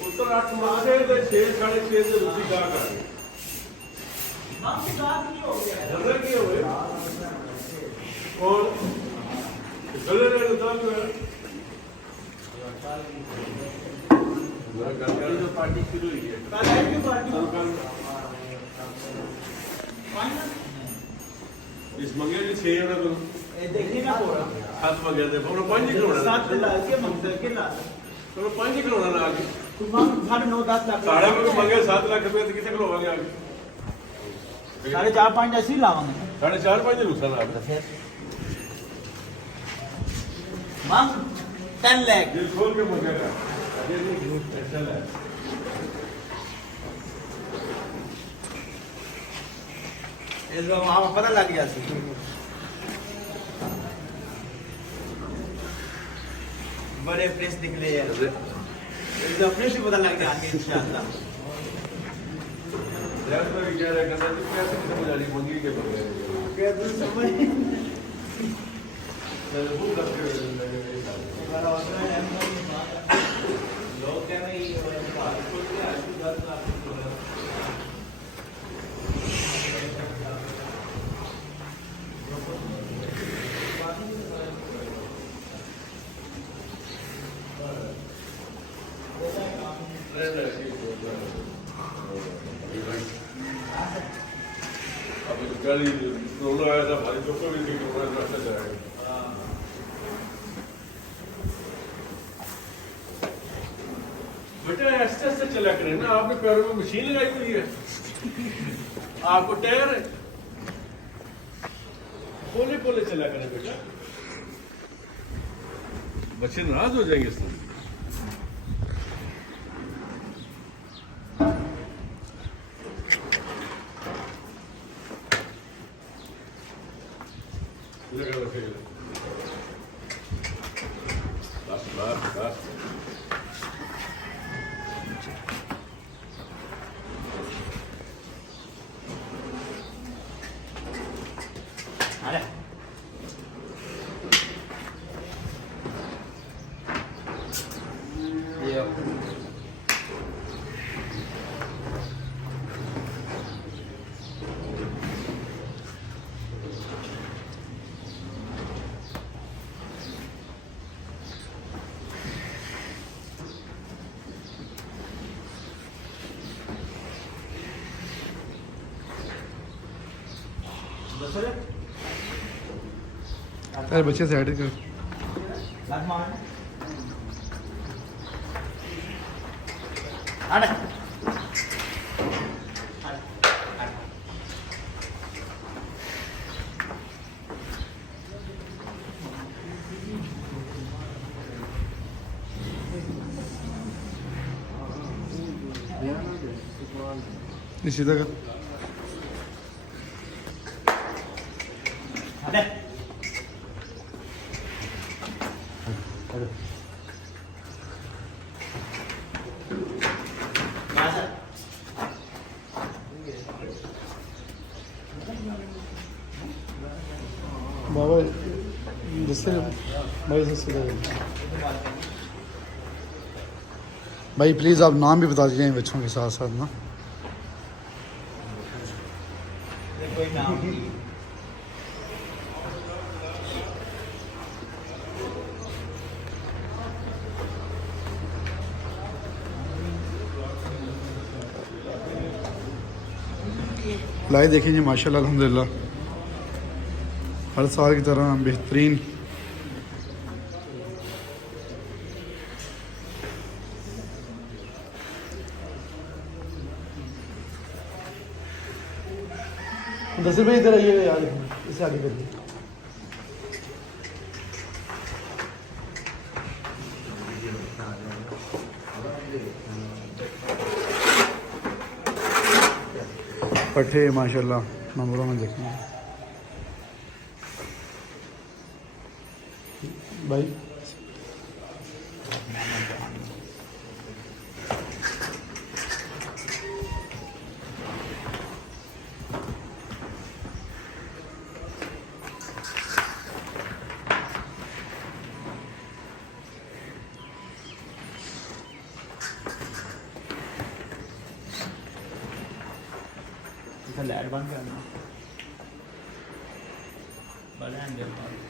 ਉੱਤਰ 8 ਮਾਸੇ ਤੇ 6 6:30 ਦੇ ਤੁਸੀਂ ਕਾ ਕਰ ਹਾਂ ਸਾਥ ਨਹੀਂ ਹੋ ਗਿਆ ਜਦਰ ਕੀ ਹੋਵੇ ਕੌਣ ਗਲੇ ਨੇ ਉਤਾਰ ਲਿਆ ਮੇਰਾ ਗੱਲ ਜੋ ਪਾਰਟੀ ਸ਼ੁਰੂ ਹੋਈ ਹੈ ਕੱਲ ਹੈ ਕਿ ਪਾਰਟੀ ਇਸ ਮੰਗੇ ਜੀ 6 ਉਹਨਾਂ ਕੋਲ ਇਹ ਦੇਖੀ ਨਾ ਪੋਰਾ 7 ਮੰਗੇ ਦੇ ਉਹਨੂੰ 5 ਹੀ ਖਲੋਣਾ 7 ਲਾ ਕੇ ਮੰਗਦੇ ਕਿ ਲਾ ਉਹਨੂੰ 5 ਹੀ ਖਲੋਣਾ ਨਾ ਕੇ ਤੂੰ ਮੰਗ 9.5 10 ਲੱਖ ਸਾਡਾ ਕੋਲ ਮੰਗੇ 7 ਲੱਖ ਰੁਪਏ ਤੇ ਕਿੱਥੇ ਖਲੋਵਾਂਗੇ ਆ ਕੇ 4.5 5 ਅਸੀਂ ਲਾਵਾਂਗੇ 4.5 5 ਨੁਕਸਾਨ ਆ ਗਿਆ ਫਿਰ ਮੰਗ 10 ਲੱਖ ਦਿਲ ਖੋਲ ਕੇ ਮੰਗੇਗਾ ਅਜੇ ਨਹੀਂ ਪੈਸਾ ਲੈ ਇਹ ਜੋ ਆਪ ਪਤਾ ਲੱਗ ਗਿਆ ਸੀ बड़े प्रेस निकले यार जो प्रेस भी पता लग गया आगे इंशाल्लाह यार तो क्या है कहना कि कैसे समझ आ रही मंगी के बगैर क्या तू समझ मैं भूल करके हमारा होता है लोग कह रहे हैं ये बात को क्या है 10 लाख अब गाड़ी रोना आया था भारी चौका भी नहीं रोना रास्ता जाएगा बेटा ऐसे ऐसे चला करें ना आपने पैरों में मशीन लगाई हुई है आपको टायर है पोले पोले चला करें बेटा बच्चे नाराज हो जाएंगे इसमें अरे ये अरे बच्चे साइड कर लग मार अरे सीधा कर अरे बाबा जिससे भाई से सीधा कर भाई प्लीज़ आप नाम भी बता दीजिए बच्चों के साथ साथ ना कोई नाम नहीं लाई देखिए जी माशाल्लाह अल्हम्दुलिल्लाह हर साल की तरह बेहतरीन दस रुपये इधर आइए यार इसे आगे कर दिए पट्टे माशाल्लाह नंबरों में देखेंगे भाई अच्छा लाइट बंद करना बड़े अंदर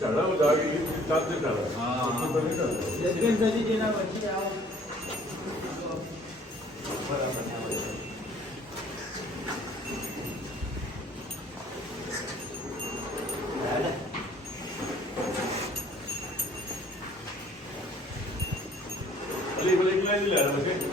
ਝਾੜਾ ਲਗਾ ਕੇ ਇਹ ਚੱਲ ਤੇ ਝਾੜਾ लेकिन जल्दी देना बच्चे आओ ਅਲੀ ਬਲੇ ਲੈ ਲੈ